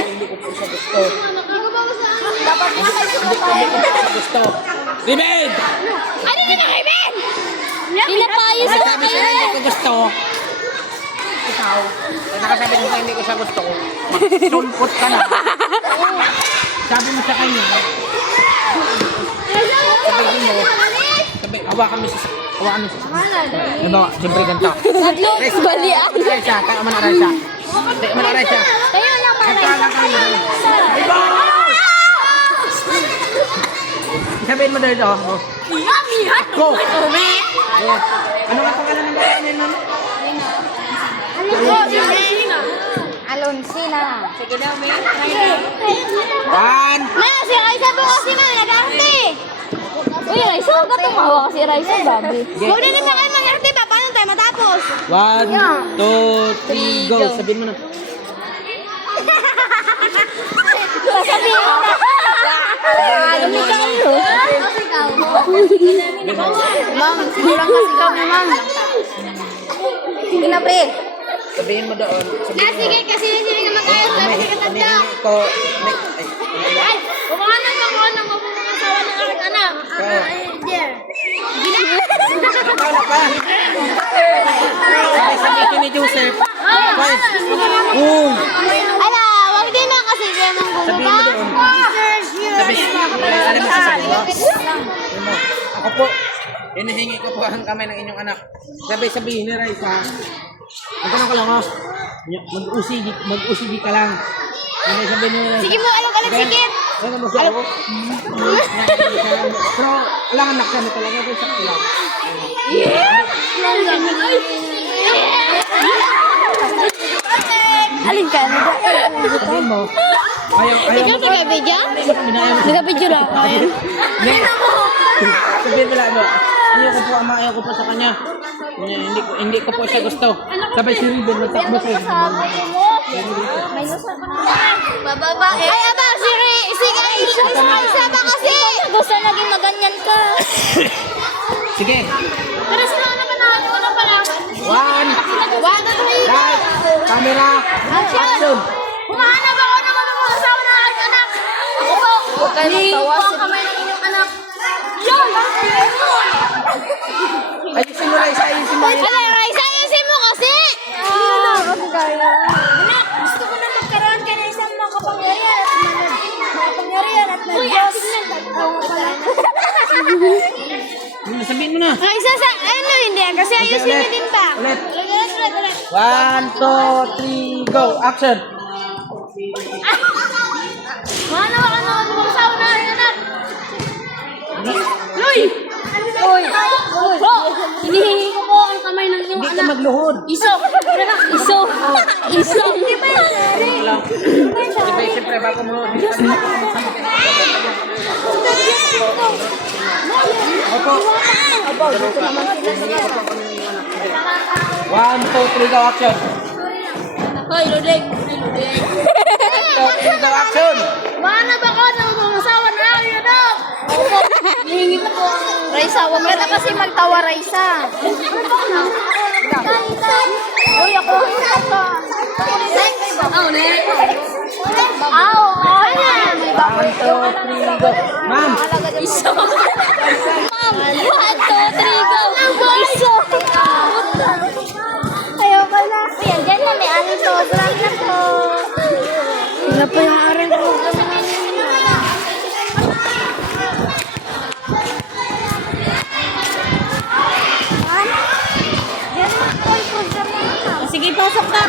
Hindi ko po siya gusto. Dapat nga kayo sumabay. Gusto. Riben! Ano na kay Ben? Pinapayo sa Sabi siya na hindi ko gusto. Ikaw, nakasabi mo sa hindi ko siya gusto. Magsulpot ka na. Sabi mo sa kanya. Sabihin mo. Hawakan mo sa... Diba, siyempre ganito. Balian. Raisa, tayo man Raisa. Tayo man Raisa. Kayo lang Sabihin mo dito. Go! Yes. Ano nga pangalan ng babae na yun? Alonsina. Sige daw, me. One. May si Raisa po kasi man nag-arte. Uy, Raisa, huwag ka tumawa kasi Raisa, babi. Huwag na naman kayo mag-arte pa. Paano tayo matapos? 1, 2, 3, go. Sabihin mo na. Sasabihin mo na. Ma'am, sigurang kasi ikaw na, ma'am. Sige na, pre. Sabihin mo doon. Sige, kasi hindi naman kayo. Kasi katanda. Ko. Ay, kumahanap ako ng mapupungasawa ng aking anak. Dear. Wala pa. Sabihin ni Joseph. Ala, wag din na kasi kayo ng gulo Sabihin ba? mo doon. Alam mo sasabihin mo? Ako po. Hinihingi ko po ang kamay ng inyong anak. Sabihin ni Raisa. Magkano ka lang ha? Mag-usigi ka lang. Sabihin mo na. Sige mo, alam, sikit. Ano mo siya ako? Pero lang anak siya mo talaga. Ito sakto lang. Alin ka? Sabihin mo. Ayaw Ikaw mo. nag-video? Ayaw mo. Nag-video lang. Sabihin mo lang. Ayaw ko po ama. Ayaw ko po sa kanya. Hindi ko po siya gusto. Sabay si Riven. Natakbo siya. Bababa eh. Ay, aba, si Raisa ba kasi? Gusto naging maganyan ka. Sige. Pero sila naman na pala. 1, 1, 2, 3. light, camera, action. Humahanap ako ng mapupungasawa ng aking anak. Ako po. Huwag kayo magtawa. Ang kamay ng inyong anak. Yan! Ayusin mo Raisa. Ayusin mo. Ala, Raisa, ayusin mo kasi! Kasi kaya. Anak, gusto ko na magkaroon ka ng isang makapangyarihan at mag-Diyos. Oo nga pala. Sabihin mo na. Raisa, ano hindi? Kasi ayusin mo din ba? Ulit. Ulit. 1, 2, 3, go. Action. Mahanawa ka na magpupungasawa ng aking anak. Loy! Loy! Bro, hinihingi ko po ang kamay ng iyong Hindi ka anak. magluhod. Iso! Iso! Hindi ba yan? Siyempre, bago mo. Opo. 1, 2, 3, go. Action. Hoy, Ludeg! 1, 2, 3, go. Action. Mahanap ako ng mga asawa na aking anak! Opo, hinihingi ko po ang... Raisa, huwag ka na kasi magtawa, Raisa. Uy, ako. Ako, Nek. Oo. 1, 2, 3, go. Ma'am. Iso. Ma'am, 1, 2, 3, go. Iso. Ayaw ka na. Ayan, dyan na may aling program na po. Wala pa yung aring program. Sige, pasok ka.